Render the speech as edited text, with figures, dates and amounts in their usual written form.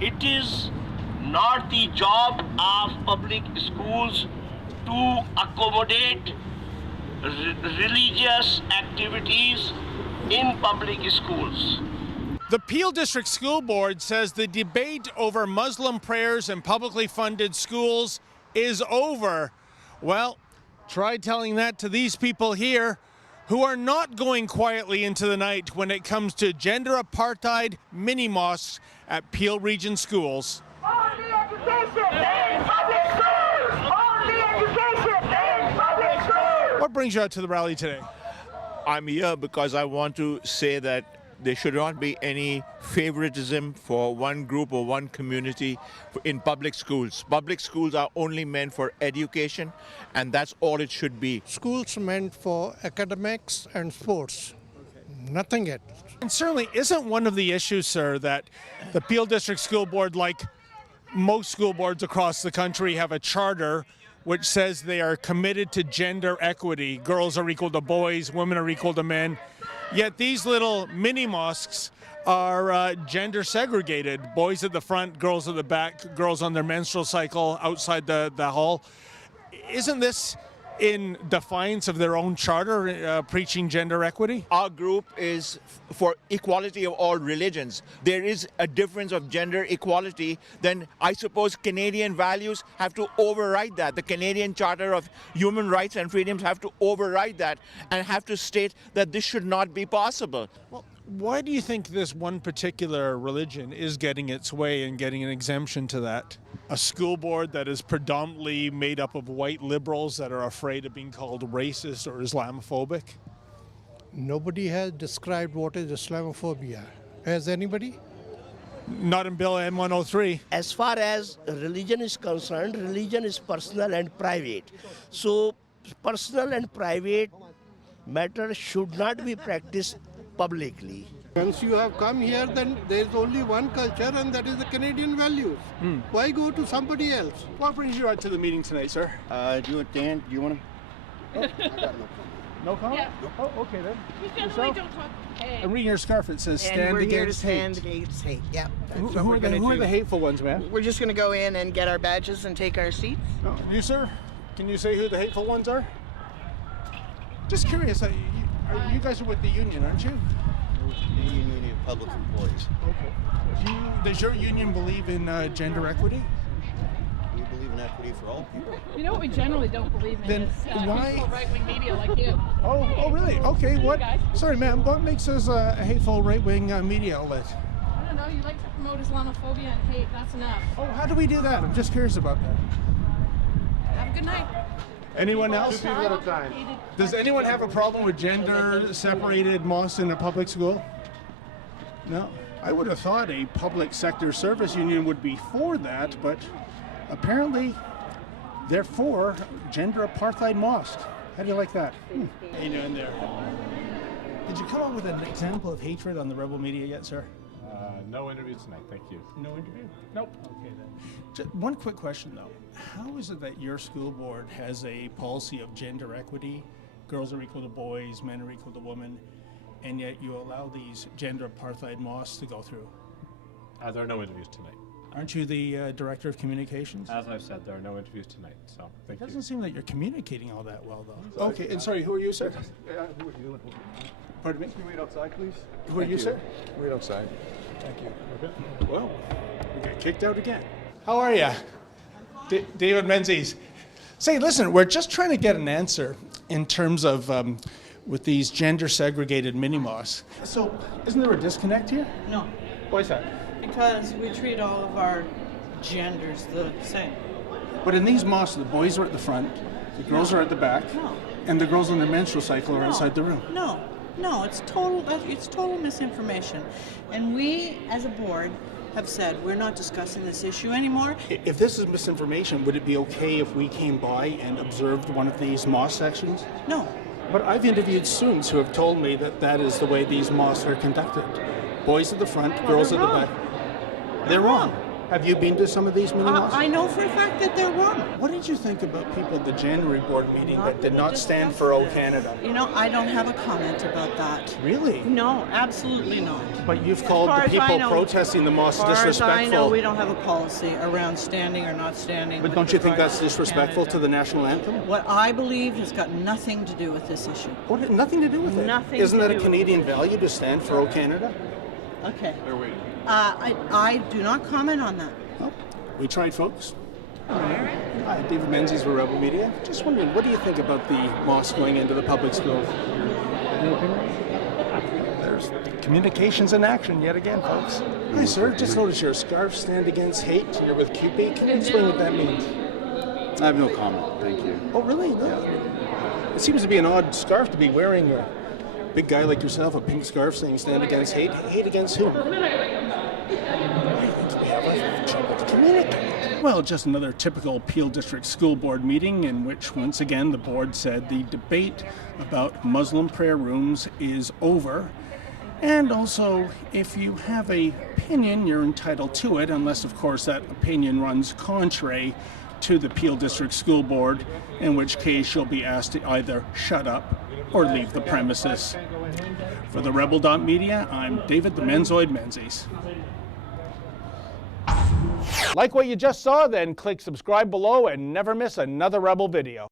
It is not the job of public schools to accommodate religious activities in public schools. The Peel District School Board says the debate over Muslim prayers in publicly funded schools is over. Well, try telling that to these people here who are not going quietly into the night when it comes to gender apartheid mini mosques at Peel Region schools. Only education in public schools! Only education in public schools! What brings you out to the rally today? I'm here because I want to say that there should not be any favoritism for one group or one community in public schools. Public schools are only meant for education, and that's all it should be. Schools meant for academics and sports, nothing else. And certainly isn't one of the issues, sir, that the Peel District School Board, like most school boards across the country, have a charter which says they are committed to gender equity. Girls are equal to boys, women are equal to men. Yet these little mini mosques are gender segregated. Boys at the front, girls at the back, girls on their menstrual cycle outside the hall. Isn't this in defiance of their own charter, preaching gender equity? Our group is for equality of all religions. There is a difference of gender equality, then I suppose Canadian values have to override that. The Canadian Charter of Human Rights and Freedoms have to override that and have to state that this should not be possible. Well, why do you think this one particular religion is getting its way and getting an exemption to that? A school board that is predominantly made up of white liberals that are afraid of being called racist or Islamophobic? Nobody has described what is Islamophobia. Has anybody? Not in Bill M103. As far as religion is concerned, religion is personal and private. So personal and private matters should not be practiced publicly. Once you have come here, then there is only one culture, and that is the Canadian values. Why go to somebody else? What brings you out to the meeting tonight, sir? Dan, do you want to? No comment? Yeah. Oh, okay then. We generally Yourself? don't talk. Hey. I'm reading your scarf. It says And stand we're here to against stand hate. against hate. Yeah. That's Who, what who we're are going to who are do. the hateful ones, man? We're just going to go in and get our badges and take our seats. No, you, sir? Can you say who the hateful ones are? Just curious. You guys are with the union, aren't you? Canadian Union of Public Employees. Okay. Does your union believe in gender equity? We believe in equity for all people. You know what we generally don't believe in Then is why- hateful right-wing media like you. Oh, really? Okay. You What? guys. Sorry, ma'am. What makes us a hateful right-wing media outlet? I don't know, you like to promote Islamophobia and hate, that's enough. Oh, how do we do that? I'm just curious about that. Have a good night. Anyone else? Hated- Does anyone have a problem with gender-separated mosques in a public school? No. I would have thought a public sector service union would be for that, but apparently they're for gender apartheid mosques. How do you like that? How you doing there? Did you come up with an example of hatred on the rebel media yet, sir? No interviews tonight, thank you. No interview? Nope. Okay then. Just one quick question though. How is it that your school board has a policy of gender equity? Girls are equal to boys, men are equal to women, and yet you allow these gender apartheid mosques to go through? There are no interviews tonight. Aren't you the director of communications? As I've said, there are no interviews tonight, so thank It you. doesn't seem like you're communicating all that well though. Okay, and sorry, who are you, sir? Pardon me? Can we wait outside, please? Who are you, sir? Wait outside. Thank you. Well, we got kicked out again. How are you? David Menzies. Say, listen, we're just trying to get an answer in terms of with these gender segregated mini mosques. So, isn't there a disconnect here? No, Why is that? because we treat all of our genders the same. But in these mosques, the boys are at the front, the girls are at the back, No. and the girls on their menstrual cycle are outside the room. No, it's total misinformation. And we, as a board, have said we're not discussing this issue anymore. If this is misinformation, would it be okay if we came by and observed one of these mosque sections? No, But I've interviewed students who have told me that that is the way these mosques are conducted. Boys at the front, girls at the back. They're wrong. Have you been to some of these mini-mosques? I know for a fact that they're wrong. What did you think about people at the January board meeting Not that did gonna not stand discuss for O this. Canada? You know, I don't have a comment about that. Really? No, absolutely not. But you've As called far the as I people know- protesting the mosque As far as I know, disrespectful. we don't have a policy around standing or not standing. But with don't you think regard that's to disrespectful to Canada. the national anthem? What I believe has got nothing to do with this issue. What, nothing to do with it. Nothing Isn't to that a do with Canadian value to stand for O Canada? Okay. I do not comment on that. Oh, we tried, folks. Hi, David Menzies for Rebel Media. Just wondering, what do you think about the mosque going into the public schools? There's communications in action yet again, folks. Hi, sir. Just noticed your scarf, Stand Against Hate. You're with QP. Can you explain what that means? I have no comment. Thank you. Oh, really? No. It seems to be an odd scarf to be wearing. A big guy like yourself, a pink scarf saying Stand Against Hate. Hate against whom? I think we have a trouble to communicate. Well, just another typical Peel District School Board meeting in which, once again, the board said the debate about Muslim prayer rooms is over. And also, if you have an opinion, you're entitled to it, unless, of course, that opinion runs contrary to the Peel District School Board, in which case you'll be asked to either shut up or leave the premises. For the Rebel.media, I'm David the Menzoid Menzies. Like what you just saw? Then click subscribe below and never miss another Rebel video.